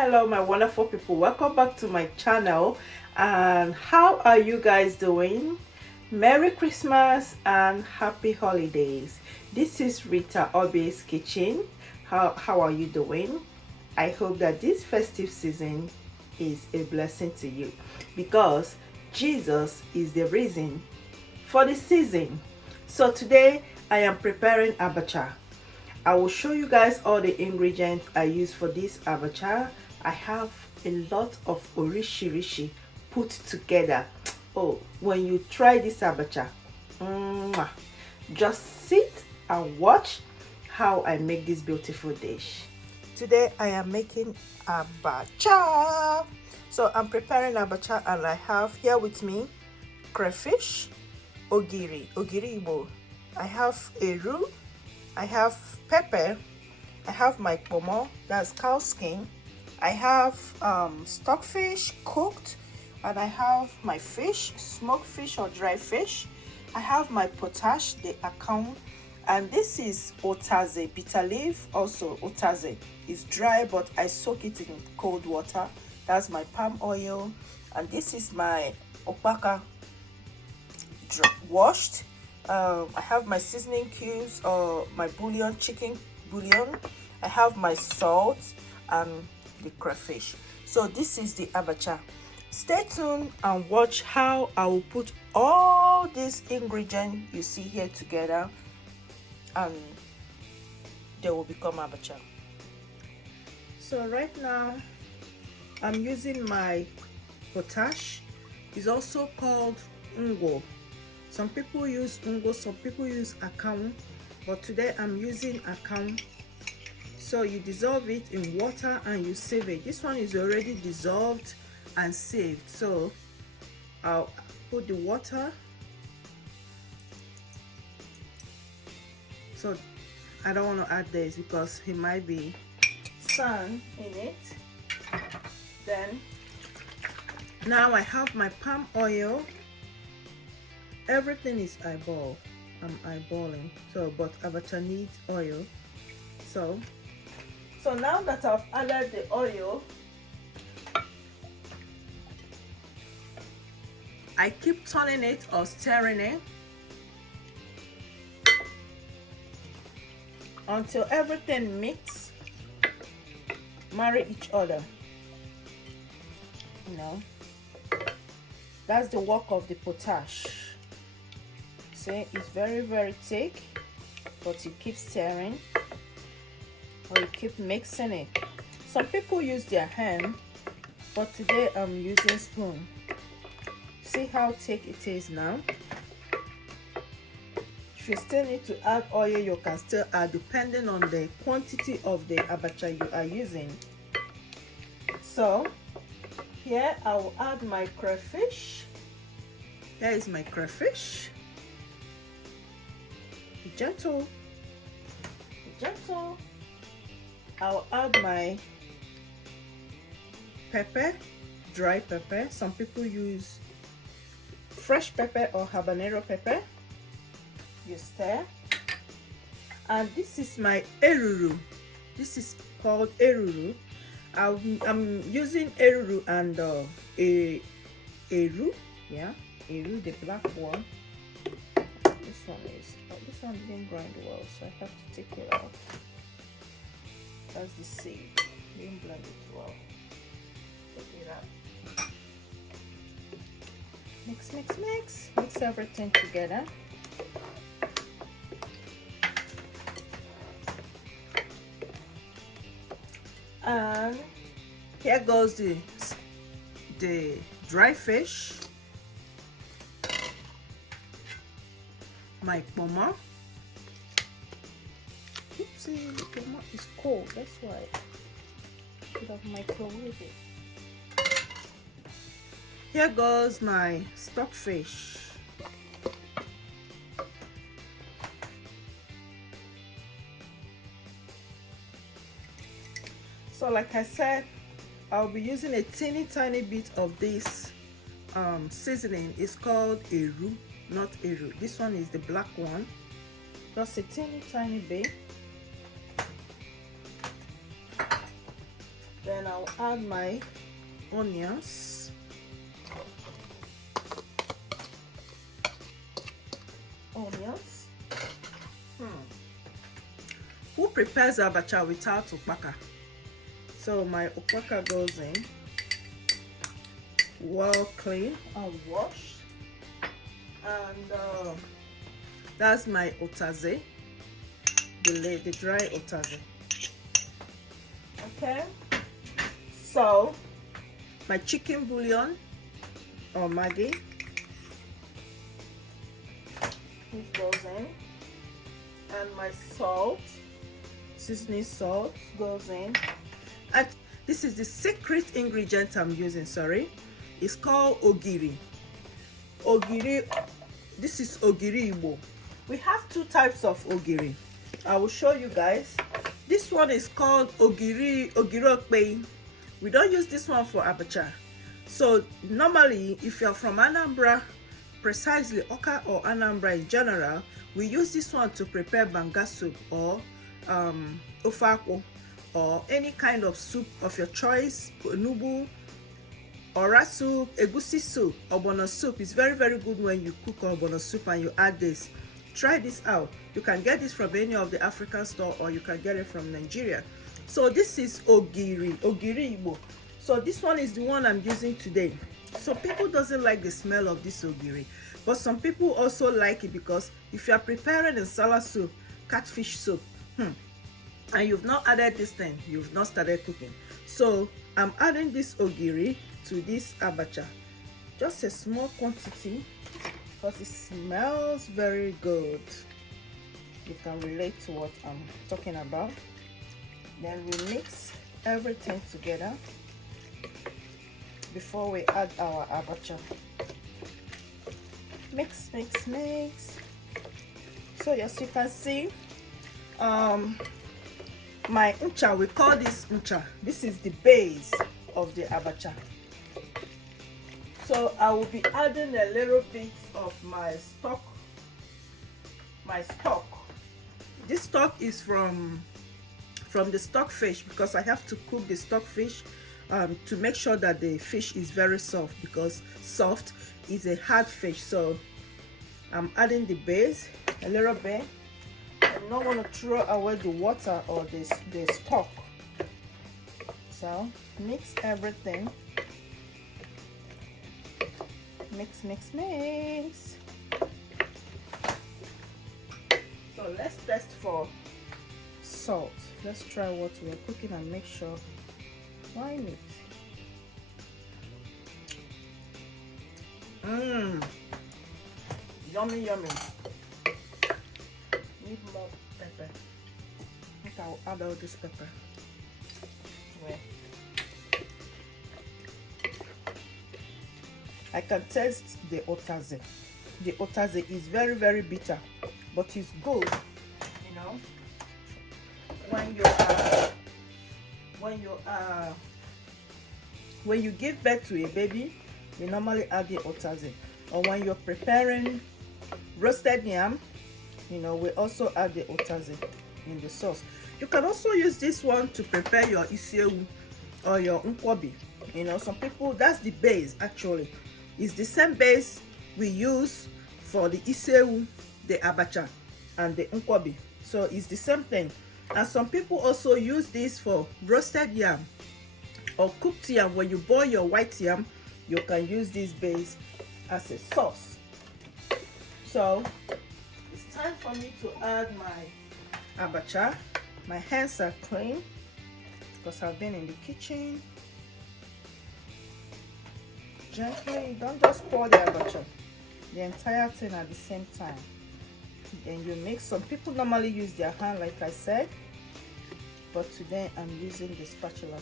Hello my wonderful people, welcome back to my channel. And how are you guys doing? Merry Christmas and happy holidays. This is RitaObby's kitchen. How are you doing? I hope that this festive season is a blessing to you, because Jesus is the reason for the season. So today I am preparing abacha. I will show you guys all the ingredients I use for this abacha. I have a lot of orishirishi put together. Oh, when you try this abacha, just sit and watch how I make this beautiful dish. Today I am making abacha. So I'm preparing abacha, and I have here with me crayfish, ogiri igbo. I have eru, I have pepper, I have my pomo, that's cow skin, I have stockfish cooked, and I have my fish, smoked fish or dry fish. I have my potash, the account, and this is otaze, bitter leaf. Also otaze is dry, but I soak it in cold water. That's my palm oil, and this is my Abacha washed. I have my seasoning cubes or my bouillon, chicken bouillon. I have my salt and the crayfish. So this is the abacha. Stay tuned and watch how I will put all these ingredients you see here together, and they will become abacha. So right now I'm using my potash. It's also called ungo. Some people use ungo, some people use account, but today I'm using account. So you dissolve it in water and you save it. This one is already dissolved and saved. So I'll put the water. So I don't want to add this because it might be sand in it. Then now I have my palm oil. Everything is eyeball. I'm eyeballing. So, but abacha needs oil. So now that I've added the oil, I keep turning it or stirring it until everything mix, marry each other. You know, that's the work of the potash. See, it's very thick, but you keep stirring or you keep mixing it. Some people use their hand, but today I'm using spoon. See how thick it is now. If you still need to add oil, you can still add depending on the quantity of the abacha you are using. So here I will add my crayfish. There is my crayfish. Gentle. I'll add my pepper, dry pepper. Some people use fresh pepper or habanero pepper. You stir. And this is my eruru. This is called eruru. I'm using eruru and eru. Yeah, eru, the black one. This one didn't grind well, so I have to take it out. That's the seed. Didn't blend it well. Take it out. Mix everything together. And here goes the dry fish, my pomo. Oopsie, the pomo is cold, that's why I should have microwaved it. Here goes my stockfish. So like I said, I'll be using a tiny bit of this seasoning. It's called eru, not eru. This one is the black one. Just a tiny bit. Then I'll I'll add my onions. Who prepares abacha without ukpaka? So my ukpaka goes in, well clean and washed, and that's my otaze, the dry otaze. Okay, so my chicken bouillon or Maggi, it goes in, and my salt, seasoning salt goes in. And this is the secret ingredient I'm using, sorry. It's called ogiri. This is ogiri Igbo. We have two types of ogiri. I will show you guys. This one is called ogiri okpei. We don't use this one for abacha. So normally, if you're from Anambra, precisely Oka or Anambra in general, we use this one to prepare banga soup or ofako or any kind of soup of your choice, nubu, ora soup, egusi soup, ogbono soup. Is very good when you cook ogbono soup and you add this. Try this out. You can get this from any of the African store or you can get it from Nigeria. So this is ogiri Igbo. So this one is the one I'm using today. So people doesn't like the smell of this ogiri, but some people also like it because if you are preparing a salad soup, catfish soup, and you've not added this thing, you've not started cooking. So I'm adding this ogiri to this abacha, just a small quantity because it smells very good. You can relate to what I'm talking about. Then we mix everything together before we add our abacha. Mix. So as you can see, my Ncha, we call this Ncha. This is the base of the abacha. So I will be adding a little bit of my stock. This stock is from the stock fish because I have to cook the stock fish to make sure that the fish is very soft, because soft is a hard fish. So I'm adding the base a little bit. I'm not going to throw away the water or the stock. So mix everything. Mix. So let's test for salt. Let's try what we're cooking and make sure. Why not? Yummy. Need more pepper. I think I'll add all this pepper. Where? I can taste the otaze. The otaze is very bitter, but it's good, you know. When you give birth to a baby, we normally add the otaze. Or when you're preparing roasted yam, you know, we also add the otaze in the sauce. You can also use this one to prepare your isiewu or your nkwobi. You know, some people, that's the base actually. It's the same base we use for the isiewu, the abacha, and the nkwobi. So it's the same thing. And some people also use this for roasted yam or cooked yam. When you boil your white yam, you can use this base as a sauce. So it's time for me to add my abacha. My hands are clean because I've been in the kitchen. Gently, don't just pour the abacha, the entire thing at the same time. Then you mix. Some people normally use their hand, like I said, but today I'm using the spatula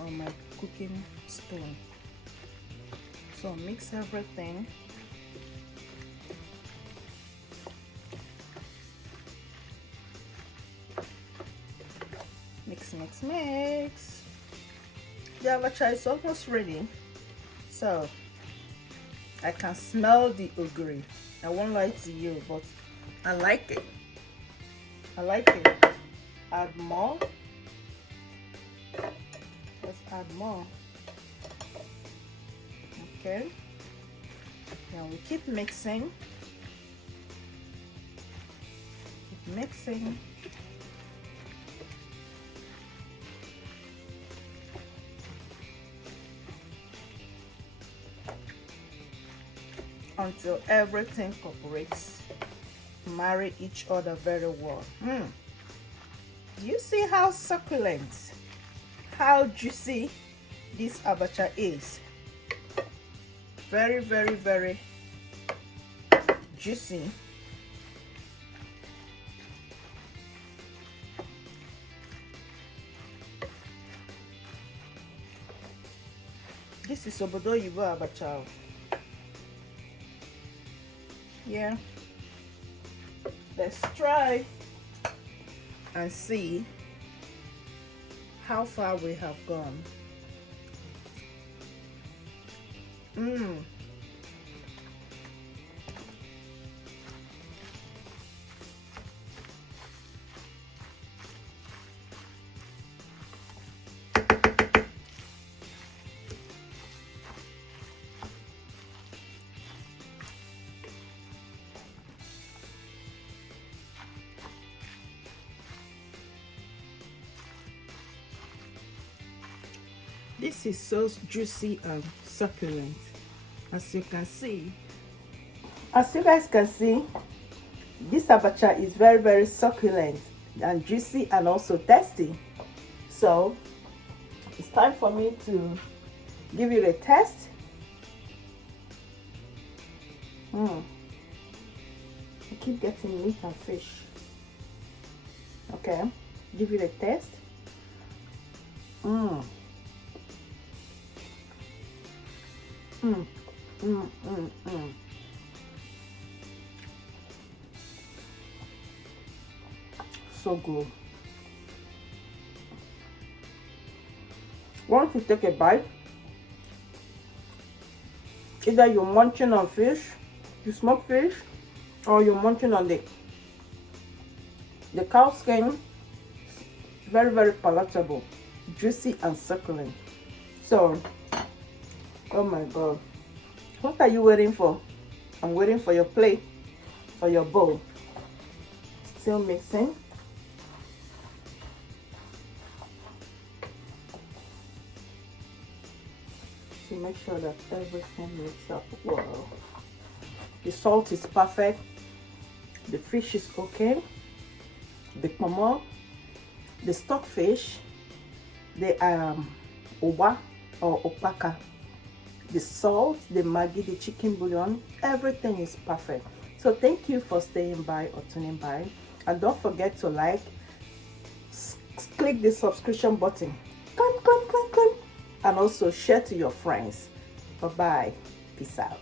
or my cooking spoon. So mix everything. Mix. The abacha is almost ready. So I can smell the ogiri. I won't lie to you, but I like it. Add more. add more. Okay, now we keep mixing. Keep mixing. Until everything cooperates, marry each other very well. Do you see how succulent, how juicy this abacha is? Very, very, very juicy. This is obodo oyibo abacha. Yeah, let's try and see how far we have gone. This is so juicy and succulent, as you can see. As you guys can see, this abacha is very, very succulent and juicy and also tasty. So it's time for me to give it a test. I keep getting meat and fish. Okay, give it a taste. So good. Once you take a bite, either you're munching on fish, you smoke fish, or you're munching on the cow skin. Very, very palatable, juicy and succulent. So, oh my god, what are you waiting for? I'm waiting for your plate or your bowl. Still mixing. To make sure that everything mixes up well. The salt is perfect, the fish is okay, the pomo, the stockfish, the oba or opaka, the salt, the maggi, the chicken bouillon, everything is perfect. So thank you for staying by or tuning by, and don't forget to like, click the subscription button, and also share to your friends. Bye bye, peace out.